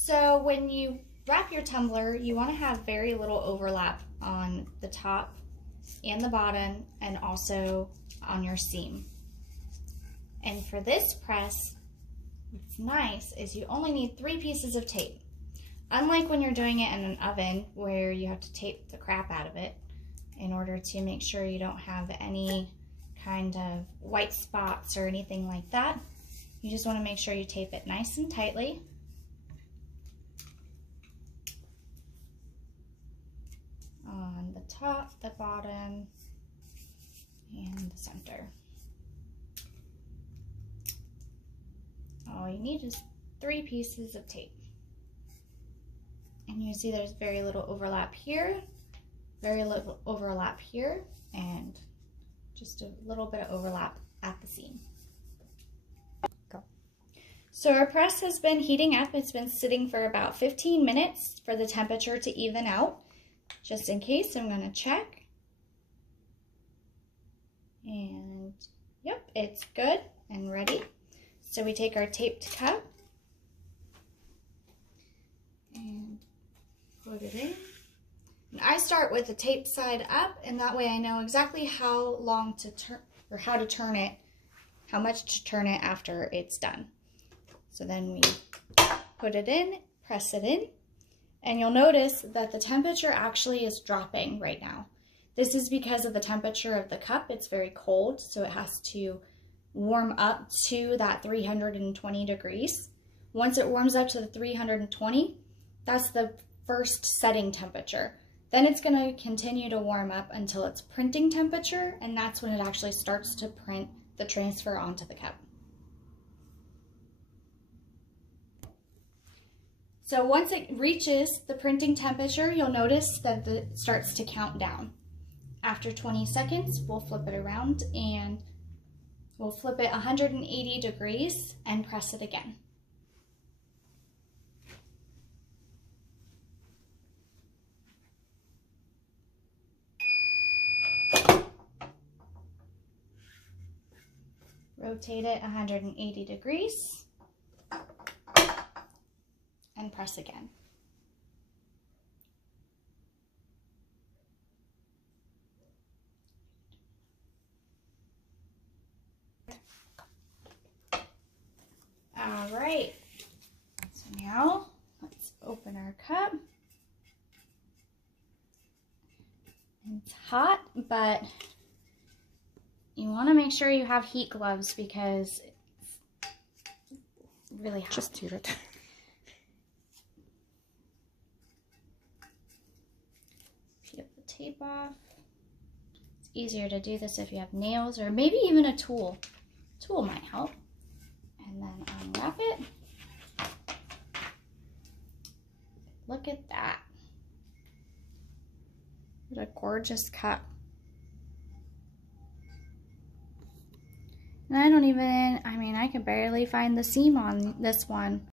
So when you wrap your tumbler, you want to have very little overlap on the top and the bottom, and also on your seam. And for this press, what's nice is you only need 3 pieces of tape. Unlike when you're doing it in an oven where you have to tape the crap out of it in order to make sure you don't have any kind of white spots or anything like that. You just want to make sure you tape it nice and tightly. On the top, the bottom, and the center. All you need is 3 pieces of tape. And you see there's very little overlap here, very little overlap here, and just a little bit of overlap at the seam. Go. So our press has been heating up. It's been sitting for about 15 minutes for the temperature to even out. Just in case, I'm going to check. And yep, it's good and ready. So we take our taped cup and put it in. And I start with the tape side up, and that way I know exactly how long to turn, or how to turn it, how much to turn it after it's done. So then we put it in, press it in, and you'll notice that the temperature actually is dropping right now. This is because of the temperature of the cup. It's very cold, so it has to warm up to that 320 degrees. Once it warms up to the 320, that's the first setting temperature. Then it's going to continue to warm up until it's printing temperature, and that's when it actually starts to print the transfer onto the cup. So once it reaches the printing temperature, you'll notice that it starts to count down. After 20 seconds, we'll flip it around and we'll flip it 180 degrees and press it again. Rotate it 180 degrees and press again. All right, so now let's open our cup. It's hot, but you want to make sure you have heat gloves because it's really hot. Just do it. Peel the tape off. It's easier to do this if you have nails or maybe even a tool. A tool might help. And then unwrap it. Look at that. What a gorgeous cup. And I don't even, I can barely find the seam on this one.